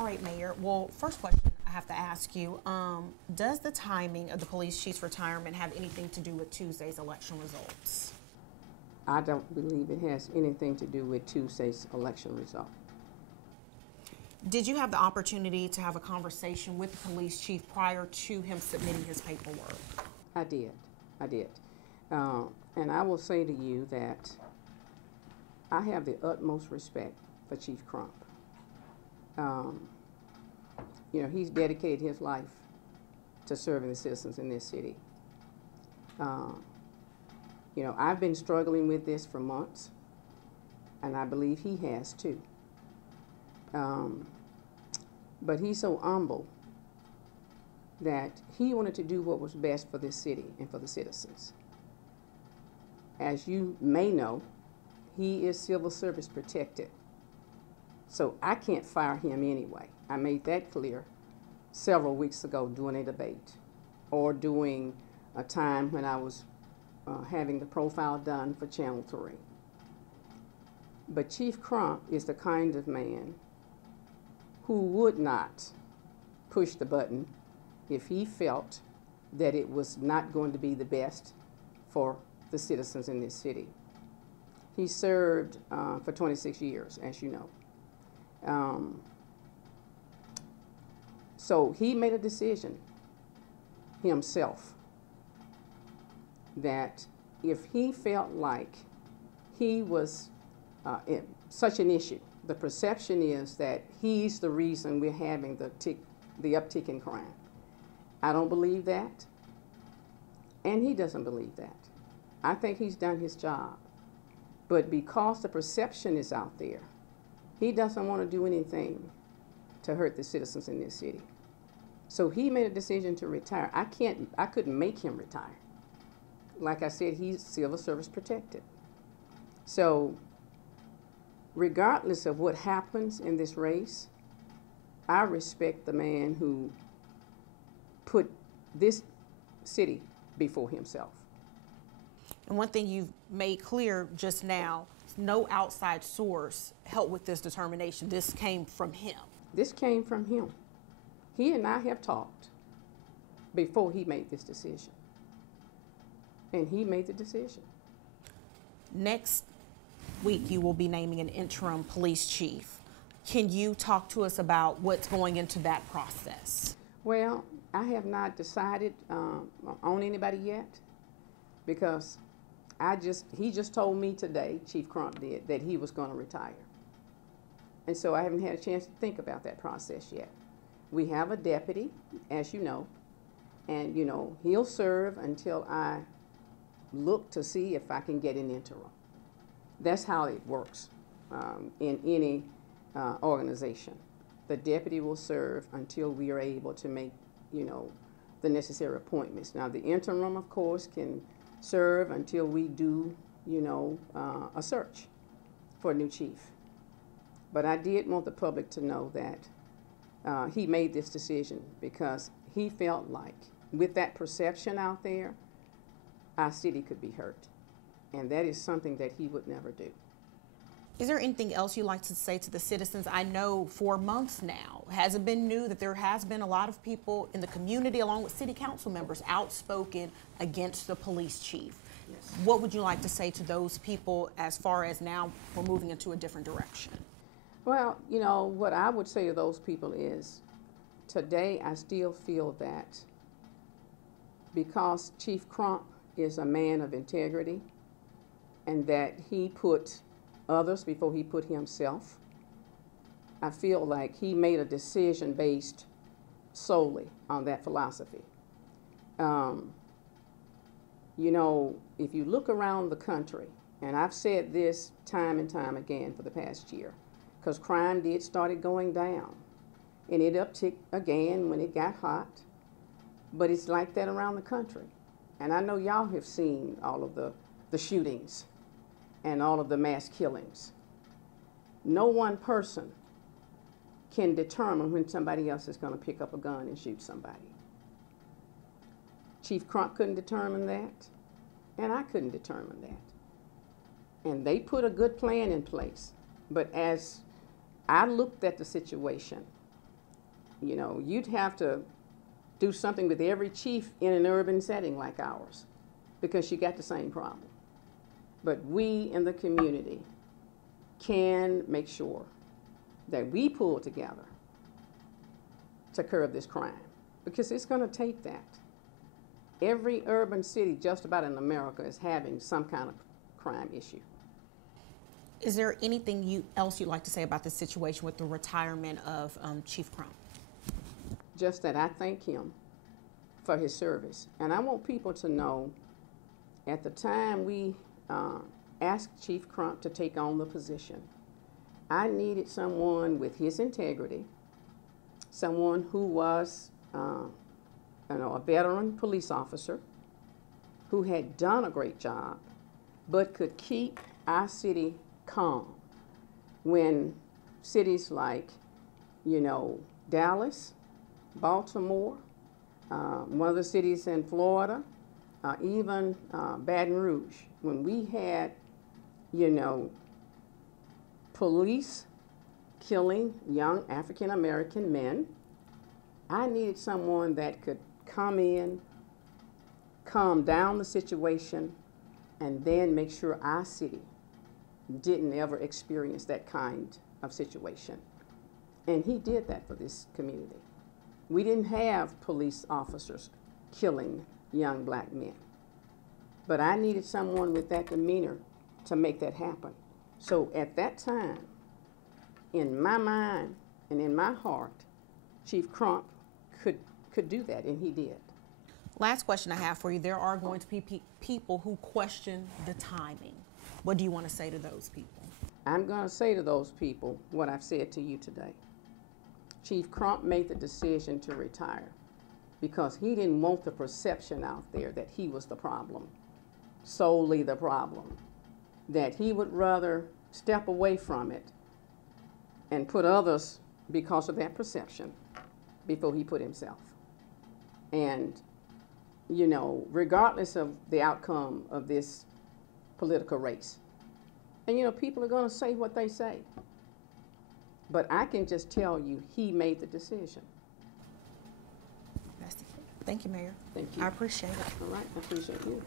All right, Mayor. Well, first question I have to ask you, does the timing of the police chief's retirement have anything to do with Tuesday's election results? I don't believe it has anything to do with Tuesday's election result. Did you have the opportunity to have a conversation with the police chief prior to him submitting his paperwork? I did. And I will say to you that I have the utmost respect for Chief Crump. He's dedicated his life to serving the citizens in this city. I've been struggling with this for months, and I believe he has too. But he's so humble that he wanted to do what was best for this city and for the citizens. As you may know, he is civil service protected. So I can't fire him anyway. I made that clear several weeks ago during a debate or during a time when I was having the profile done for Channel 3. But Chief Crump is the kind of man who would not push the button if he felt that it was not going to be the best for the citizens in this city. He served for 26 years, as you know. So he made a decision himself that if he felt like he was in such an issue, the perception is that he's the reason we're having the uptick in crime. I don't believe that, and he doesn't believe that. I think he's done his job. But because the perception is out there, he doesn't want to do anything to hurt the citizens in this city. So he made a decision to retire. I couldn't make him retire. Like I said, he's civil service protected. So regardless of what happens in this race, I respect the man who put this city before himself. And one thing you've made clear just now, no outside source helped with this determination. This came from him. This came from him. He and I have talked before he made this decision. And he made the decision. Next week, you will be naming an interim police chief. Can you talk to us about what's going into that process? Well, I have not decided on anybody yet, because he just told me today, Chief Crump did, that he was going to retire. And so I haven't had a chance to think about that process yet. We have a deputy, as you know, and he'll serve until I look to see if I can get an interim. That's how it works in any organization. The deputy will serve until we are able to make, the necessary appointments. Now, the interim, of course, can serve until we do, a search for a new chief. But I did want the public to know that he made this decision because he felt like, with that perception out there, our city could be hurt. And that is something that he would never do. Is there anything else you'd like to say to the citizens? I know for months now, has it been new that there has been a lot of people in the community, along with city council members, outspoken against the police chief? Yes. What would you like to say to those people as far as now we're moving into a different direction? Well, what I would say to those people is, today I still feel that because Chief Crump is a man of integrity and that he put others before he put himself, I feel like he made a decision based solely on that philosophy. If you look around the country, and I've said this time and time again for the past year, because crime did started going down, and it upticked again when it got hot, but it's like that around the country. And I know y'all have seen all of the shootings and all of the mass killings. No one person can determine when somebody else is going to pick up a gun and shoot somebody. Chief Crump couldn't determine that, and I couldn't determine that. And they put a good plan in place. But as I looked at the situation, You know, you'd have to do something with every chief in an urban setting like ours, because you got the same problem. But we in the community can make sure that we pull together to curb this crime, because it's going to take that. Every urban city just about in America is having some kind of crime issue. Is there anything else you'd like to say about the situation with the retirement of Chief Crump? Just that I thank him for his service. And I want people to know, at the time we asked Chief Crump to take on the position, I needed someone with his integrity, someone who was a veteran police officer who had done a great job, but could keep our city calm when cities like, Dallas, Baltimore, one of the cities in Florida, even Baton Rouge, when we had, police killing young African American men, I needed someone that could come in, calm down the situation, and then make sure our city didn't ever experience that kind of situation. And he did that for this community. We didn't have police officers killing young black men. But I needed someone with that demeanor to make that happen. So at that time, in my mind and in my heart, Chief Crump could do that, and he did. Last question I have for you. There are going to be people who question the timing. What do you want to say to those people? I'm going to say to those people what I've said to you today. Chief Crump made the decision to retire because he didn't want the perception out there that he was the problem, solely the problem, that he would rather step away from it and put others because of that perception before he put himself. And, regardless of the outcome of this political race, and, people are going to say what they say. But I can just tell you, he made the decision. Thank you, Mayor. Thank you. I appreciate it. All right, I appreciate you.